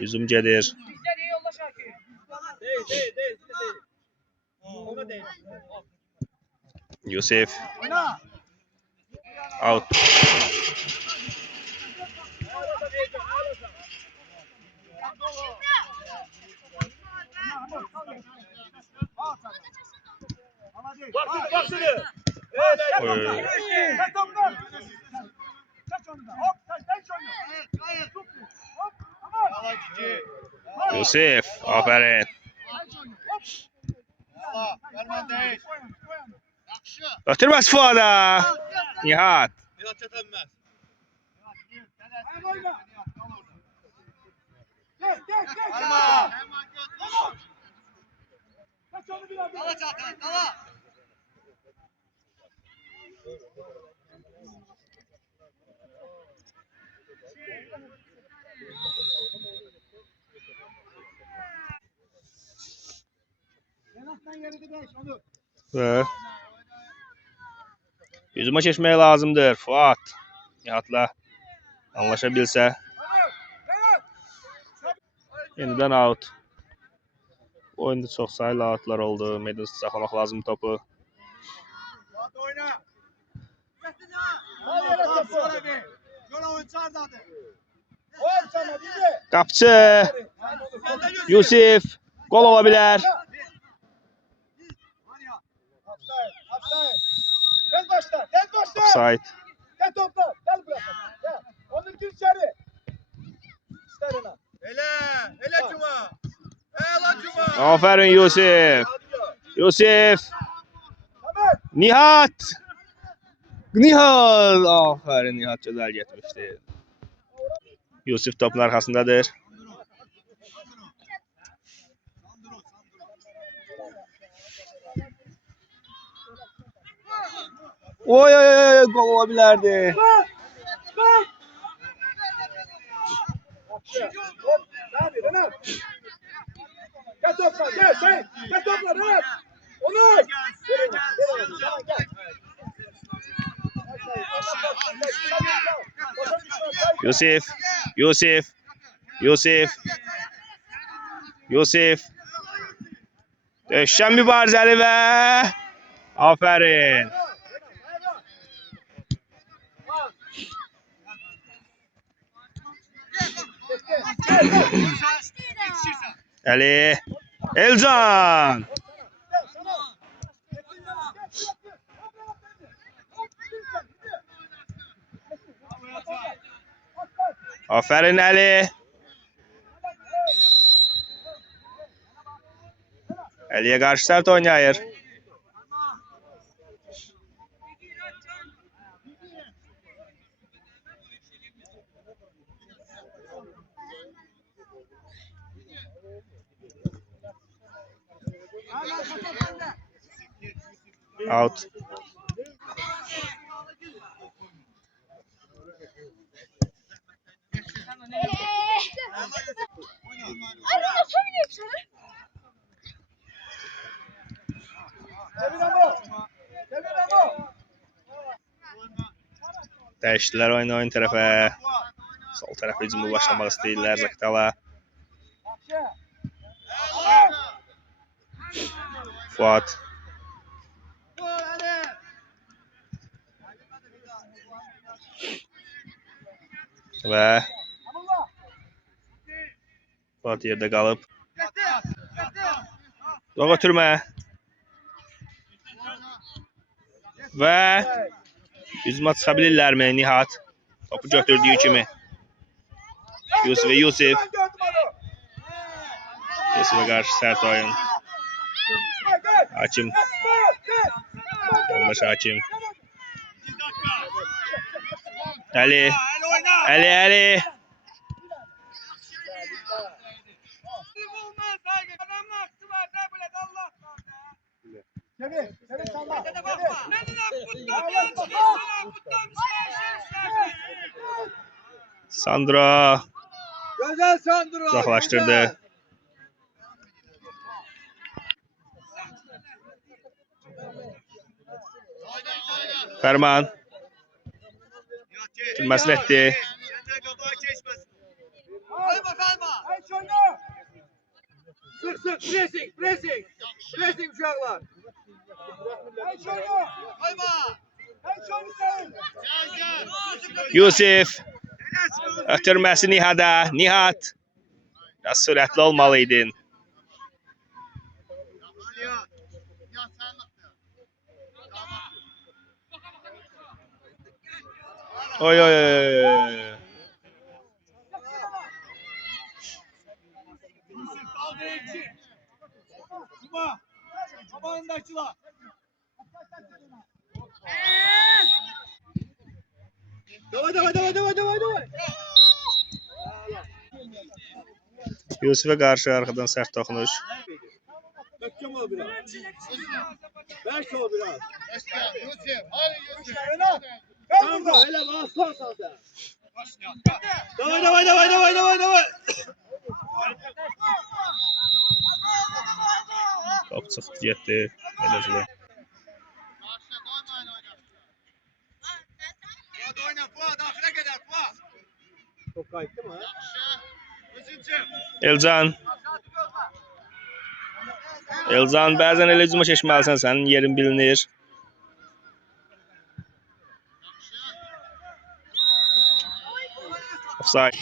hücum gedir. Bizler iyi yolla Şakir. Değil. Ona değil. Yusuf Oyna. out. Baksın. Oy. Kaç ondan. Kaç ondan. Hop. Kaç ondan. Hop. Tamam. Yala Cici. Yusuf aferin. Yala. Ferman değil. Ötürməz Fuada. Nihat. Nihat çatanmaz. Gel. Ferman. Kaç onu biraz. Dala çatan. Dala. Yanaktan yeri de beş onu. Və hücuma keçmək lazımdır. Fuat Nihatla anlaşa bilsə. Yenidən out. Oyunda çox sayılı outlar oldu. Meydans saxlamaq lazım topu. Fuat oyna. Al yere topu. Sonra bir. Yola oyun çağırdadı. Oy sana bizi. Qapıcı Yusuf gol ola bilər. Hani ya? Offside. Tez başla. Offside. Gel topla. Gel buraya. Gel. Onu gir içeri. İsterine. Hele Cuma. Hele Cuma. Aferin Yusuf. Yusuf. Tamam. Nihat. Nihat! Aferin Nihat güzel getmişdi. Yusuf topun arkasındadır. Oy oy oy gol olabilirdi. Hop. Hadi Renan. Gel topla. Gel. Gel topla Renan. Onur. Gel. Yusuf. Yusuf. Yusuf. Yusuf. Döşen mübarizeli ve aferin. Ali. Elcan. Aferin Ali. Ali'ye karşı sert oynayır. Out. Değiştiler oyun tarafa. Sol tarafa hücumu başlamak istəyirlər Zaktala. Fuat. Ve Fuat yerde qalıb. Doğa götürmə. Və hücuma çıxa bilirlərmi Nihat? Topu götürdüyü kimi. Yusuf ve Yusuf. Yusuf'a karşı sert oyun. Hakim. Yoldaş Hakim. Ali. Ali. Sandro. Güzel Sandro. Uzaklaştırdı. Ferman. Tutmasını etti. Sık pressing uşaqlar. Yusuf. Ötürməsi Nihat'a. Nihat. Biraz sürətli olmalıydın. Oy oy oy. Amanındakiler. Davay. Yusuf'a karşı arkadan sert dokunuş. Möhkəm ol biraz. Bərk ol biraz. Yusuf, hadi Yusuf. Sandro, elə aslan saldı. Davay. Top çıxdı getdi. Eləcə. Fuat oyna, Fuat, axıra qədər, Fuat. Çok kayıttı mı? Elcan. Elcan bəzən elə hücuma keçməlisən, sənin yerin bilinir. Offside.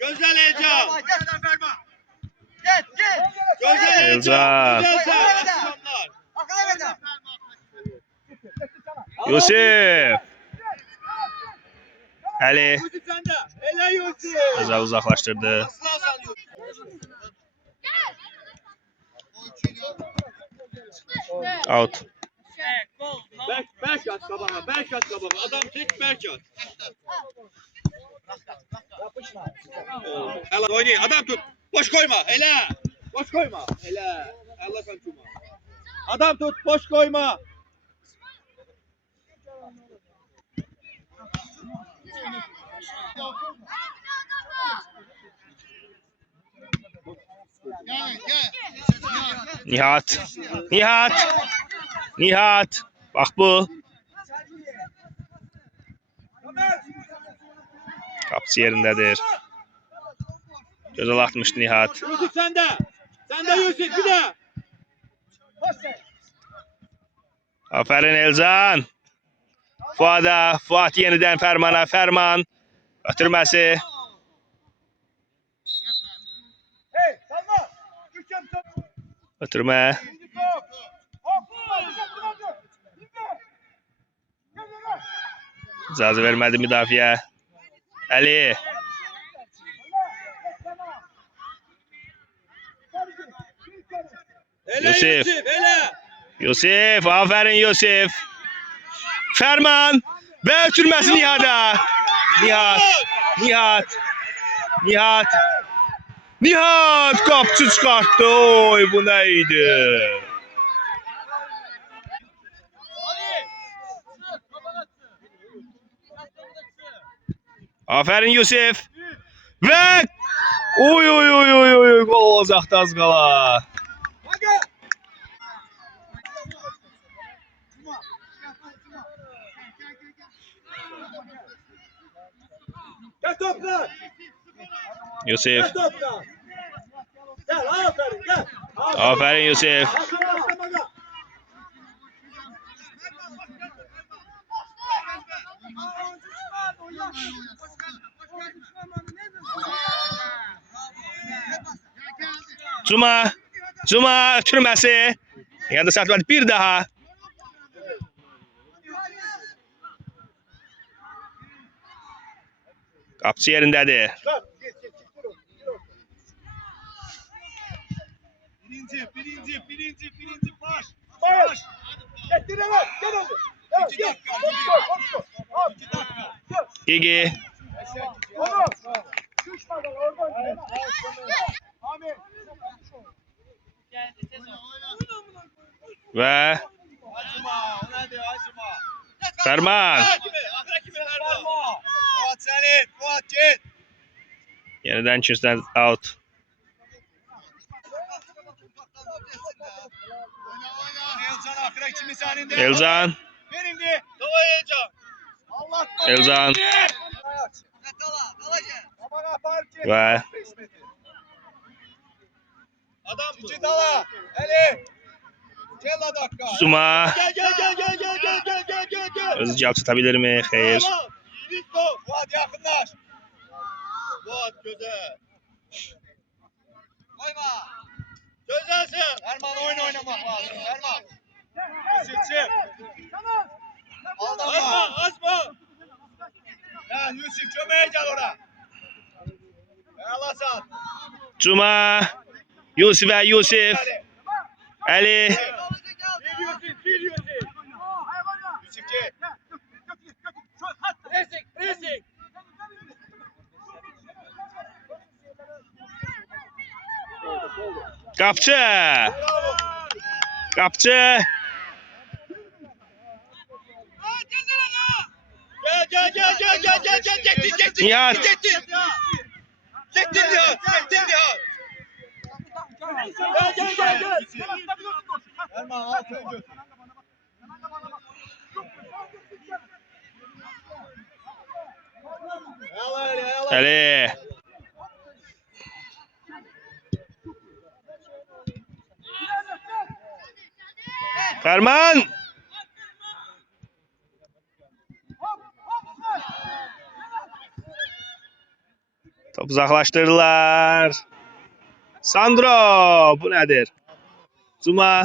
Gözəl Elcan. Get. Gözəl Elcan. Gözəl. Yusuf. Ali. Yusuf səndə. Elə Yusuf. Gözəl uzaqlaşdırdı. Aslan sən Yusuf. Out. Gol. Berk at kabana. Berk at kabana. Adam çek Berk at. Yapışma. Ela oynayın. Adam tut. Boş koyma. Hele. Boş koyma. Hele. Allah kaçırma. Adam tut. Boş koyma. Nihat. Nihat. Nihat. Bak bu. Kapısı yerindedir. Gözal atmıştı Nihat. Yusuf sende. Sende Yusuf bir de. Aferin Elzan. Fuat'a. Fuat yeniden Ferman'a. Ferman. Götürmesi. Hey, salma. Üç yaptın. Götürme. İkinci top. Hop, hop, İcazı vermedi müdafiye. Ali. Hele Yusuf. Yusuf. Hele. Yusuf. Aferin Yusuf. Ferman. Ve götürmesi Nihat'a. Nihat. Nihat. Nihat. Nihat kapçı çıkarttı. Oy bu neydi? Aferin Yusuf. Ve oy oy oy oy oy gol olacaktı az kala. Gel topla. Yusuf. Gel topla. Gel aferin gel. Aferin Yusuf. Cuma. Cuma ötürməsi. Yanda satmadı bir daha. Kapçı yerindədir. Birinci baş. Baş. Gettirin lan. Gel oldu. İki dakika. 2 dakika. Gigi. Onu. Düşmadan oradan. Amin. Ve Acıma. Ona diyor acıma. Ferman. Ahıra kimi Ferman? Fuat senin. Fuat git. Yeniden çizden out. Elcan ahıra kimi senin de. Elzan. Verildi. Dava Elcan. Allah Elzan. Aman aparcı. Ve Adam iki dala. Eli. Gel la dakika. Cuma. Gel. Özü cevap tutabilir mi? Hayır. Yiğit top. Fuat yakınlaş. Fuat göze. Koyma. Gözelsin. Erman oynamak lazım. Erman. Yusuf. Aldama. Asma. Ya Yusuf çömeğe gel oraya. Alasan. Cuma. Yusuf ve Yusuf. Ali. Bir Yusuf. Yusuf gel. Pressing. Kapçı. Kapçı. Gel. Çektin. Nihat. Çektin Nihat. Gel. Erman altı önce. Ali. Ferman. Top uzaklaştırırlar. Sandro. Bu nedir? Cuma.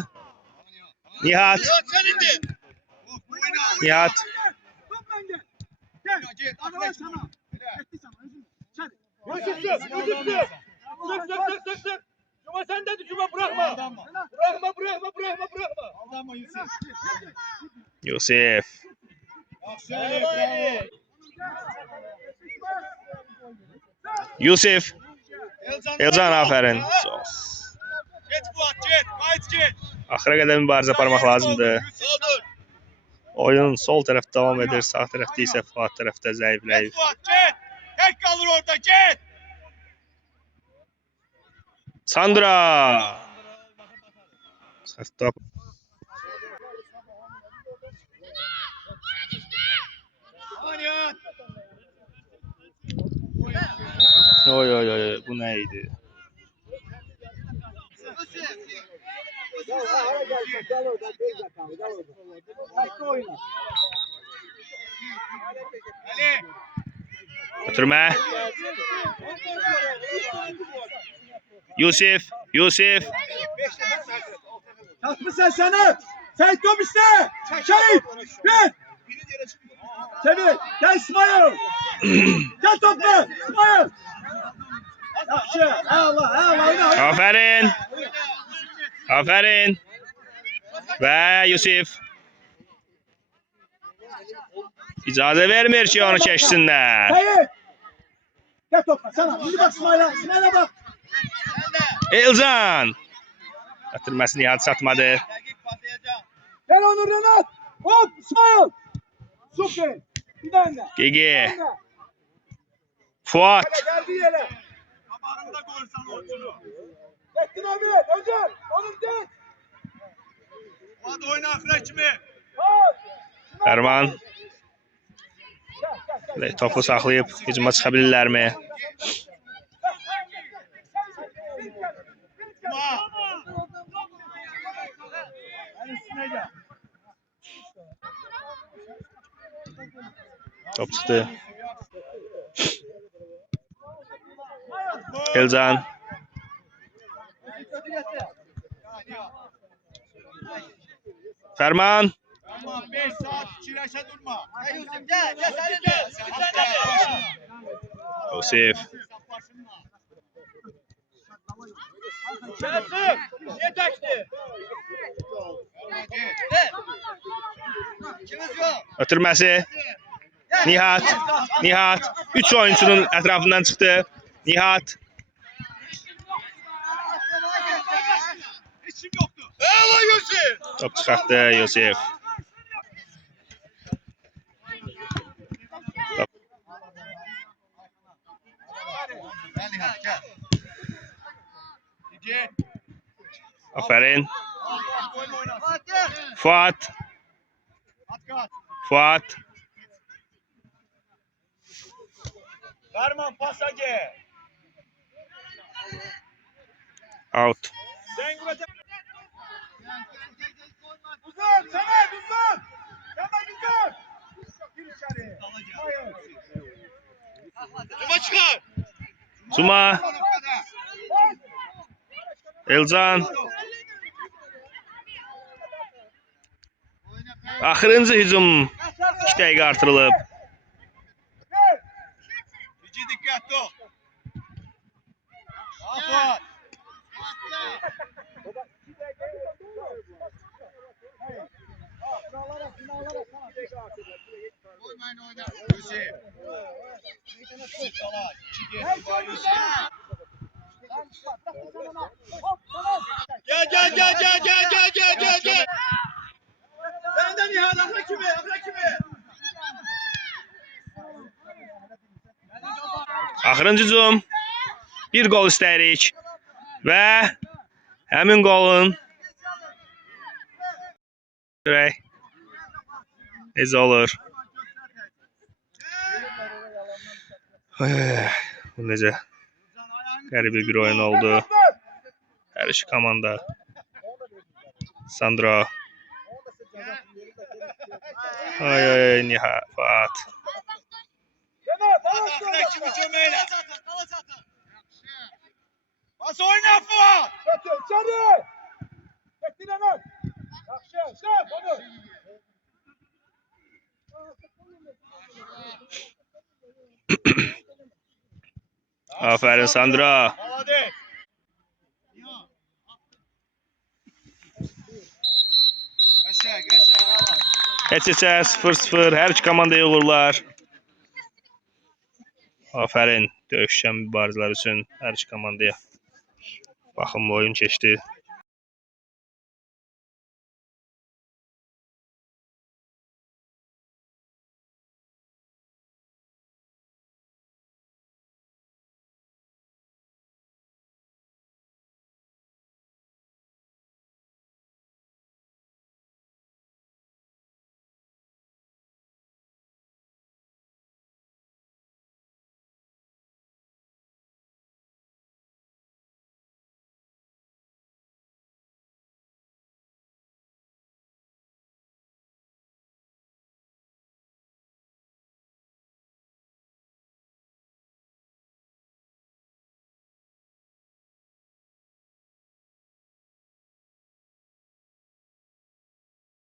Nihat. Nihat senindi. Nihat. Yusuf. Cuma sen de Cuma bırakma. Bırakma. Aldanma Yusuf. Yusuf. Yusuf. Elcan aferin. Geç Fuat geç. Kayıt geç. Axıra qədər mübarizə aparmaq lazımdır. Soldur. Oyun sol tərəf davam edir, sağ tərəfdə isə Fuat tərəfdə Geç zəifləyir. Fuat geç. Tek kalır orada geç. Sandra. Səhv. Manyan. Oy, bu nə idi? Gel oradan. Gel oradan. Hakkı oyna. Ali. Ötürmə. Yusuf. Kalkmışsın sana. Seyit top işte. Şehit. Gel. Semih. Gel İsmail. Gel topla. İsmail. Yaxşı. Allah. Oyna. Aferin. Və Yusuf. İcazə vermir ki, onu keçsinlər. Seyit. Gel topla sana. Şimdi bak İsmail'e. İsmail'e bak. Elcan. Ötürməsi Nihat satmadı. Erkek patlayacak. Ver onu Renat. Hop İsmail. Süper. Bir daha önde. Gigi. Fuat. Geldi yere. Kabağında görsen orçunu. Bektin abi. Özel. Onun değil. Hadi oyna akra kimi. Hop. Fərman. Topu saxlayıb hücuma çıxa bilirlərmi? Cuma. Top çıxdı. Elcan. Fərman. Tamam 5 saat çileşe durma. Hey Yusuf gel sen de. Yusuf. Şerefsiz. Yetekti. Kimiz yok. Ötürməsi. Nihat. 3 oyunçunun ətrafından çıxdı. Nihat. İşim yoktu. Eyvallah Yusuf. Top çıxartdı Yusuf. Gel Nihat gel. Gel. Aferin. Oyna oyna. Fuat. At. Fuat. Ferman pasa gel. Out. Sen vuracak. Uzun. Semer uzun. Semer uzun. Gir içeri. Cuma çıkar. Zuma. Elcan. Axırıncı hücum 2 dəqiqə artırılıb. Cici dikkatli ol. Afuat. Yusuf. Gel. Senden Nihat akla kimi? Axırıncı hücum. Bir gol istəyirik. Və həmin golun görək necə olur. Bu necə qəribə bir oyun oldu. Hər iki komanda. Sandra. Ay Nihat. Fuat. Akla kimi cömeyle. Bas oyna Fuat. Götür içeri. Bektin hemen. Yaxşı. Şef onu. Aferin Sandra. Hadi. Heç-heçə 0-0 hər iki komandaya uğurlar. Afərin döyüşən mübarizələr üçün hər iki komandaya. Baxımlı oyun keçdi.